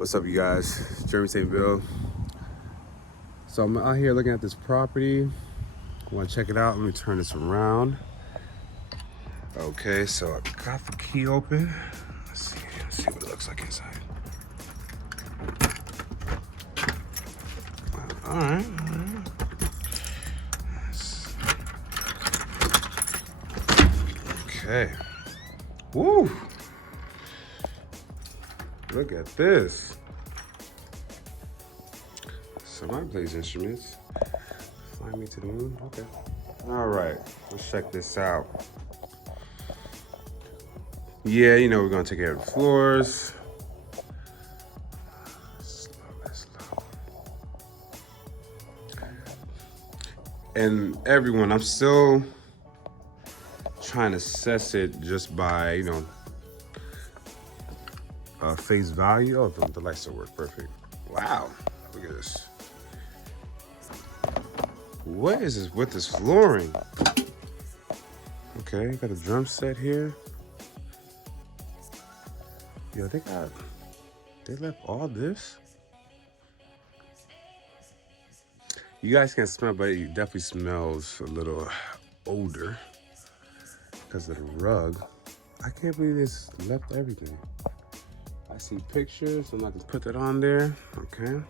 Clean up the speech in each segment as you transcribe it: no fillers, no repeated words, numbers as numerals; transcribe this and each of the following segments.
What's up, you guys? Jeremy St. Bill. So I'm out here looking at this property. I want to check it out. Let me turn this around. Okay, so I got the key open. Let's see what it looks like inside. All right. Okay. Woo! Look at this. Somebody plays instruments. Fly me to the moon. Okay. All right. Let's check this out. Yeah, we're gonna take care of the floors. Slow. And everyone, I'm still trying to assess it just by, face value. Oh, the lights still work perfect. Wow, look at this. What is this with this flooring? Okay, got a drum set here. Yo, they left all this. You guys can't smell, but it definitely smells a little older because of the rug. I can't believe this left everything. I see pictures, I'm not gonna put that on there, okay?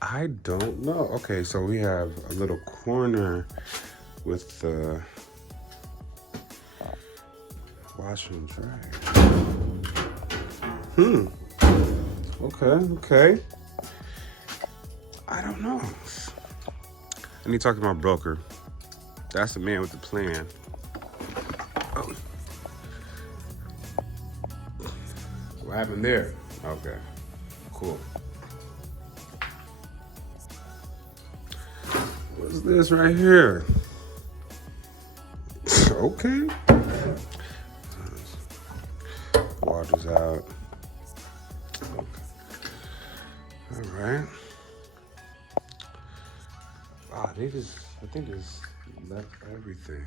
I don't know. Okay, so we have a little corner with the washer and dryer. Okay. I don't know. I need to talk to my broker. That's the man with the plan. Oh. What happened there? Okay, cool. What's this right here? Okay. Water's out. Okay. All right. Wow, I think they just left everything.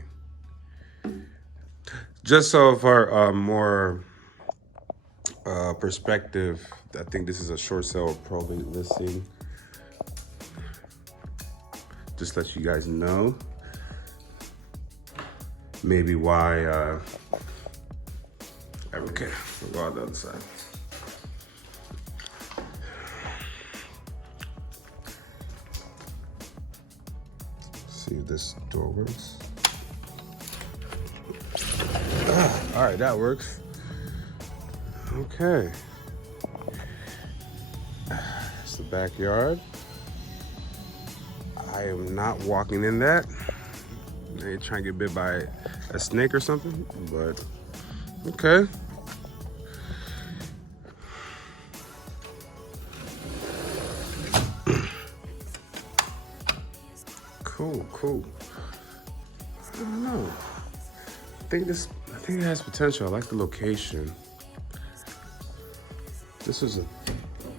Just so for more perspective, I think this is a short sale probate listing. Just let you guys know maybe why. Okay, we'll go on the other side. See if this door works. All right, that works. Okay. It's the backyard. I am not walking in that. I ain't trying to get bit by a snake or something, but okay. Cool. I don't know. I think it has potential. I like the location. This was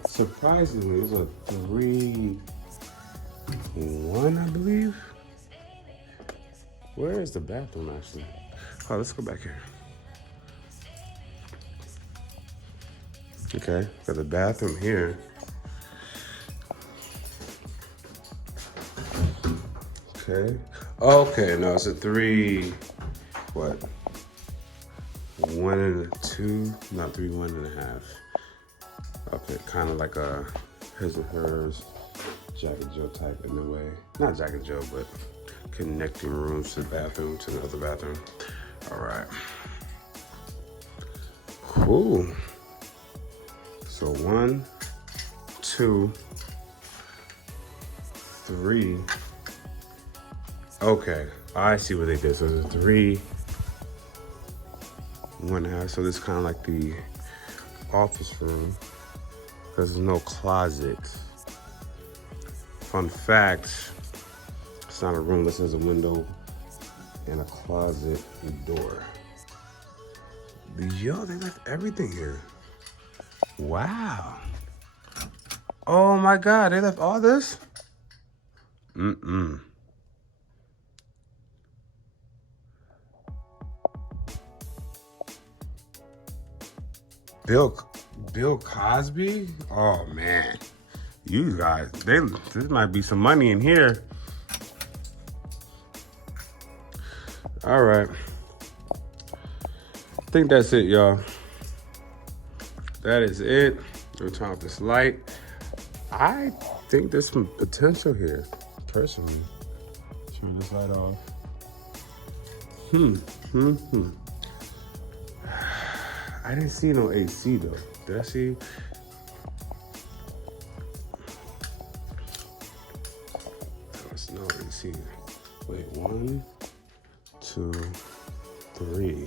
surprisingly, it was a 3-1, I believe. Where is the bathroom actually? Oh, let's go back here. Okay, got the bathroom here. Okay, no, it's a 3, what? 1 and a 2, not 3, 1.5. Okay, kind of like a his and hers, Jack and Jill type in a way. Not Jack and Jill, but connecting rooms to the bathroom, to the other bathroom. All right. Cool. So 1, 2, 3. Okay, I see what they did. So there's a 3, 1.5. So this is kind of like the office room because there's no closet. Fun fact, it's not a room. This is a window and a closet and door. Yo, they left everything here. Wow. Oh my God, they left all this? Bill Cosby? Oh man. You guys, this might be some money in here. All right. I think that's it, y'all. That is it. We'll turn off this light. I think there's some potential here, personally. Turn this light off. I didn't see no AC though. Did I see? There was no AC. Wait, 1, 2, 3.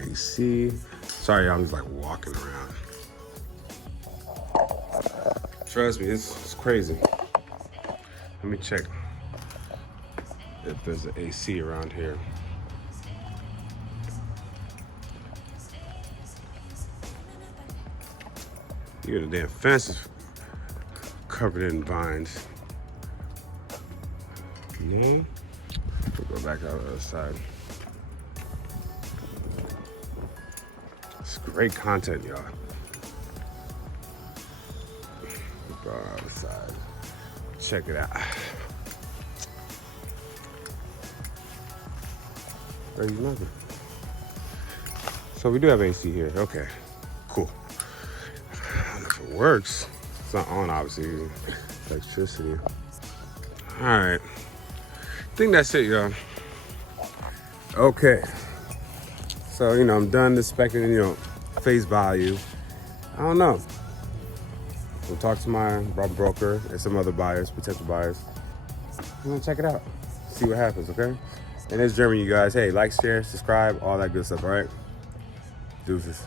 AC. Sorry, I'm just like walking around. Trust me, it's crazy. Let me check if there's an AC around here. The damn fence is covered in vines. No. We'll go back out the other side. It's great content, y'all. Go outside. Check it out. There's nothing. So we do have AC here. Okay, cool. I don't know if it works. It's not on, obviously. Electricity. All right. I think that's it, y'all. Okay. So, I'm done inspecting, face value. I don't know. We'll talk to my broker and some other buyers, potential buyers. I'm gonna check it out. See what happens, okay? And it's Jeremy, you guys. Hey, like, share, subscribe, all that good stuff, all right? Deuces.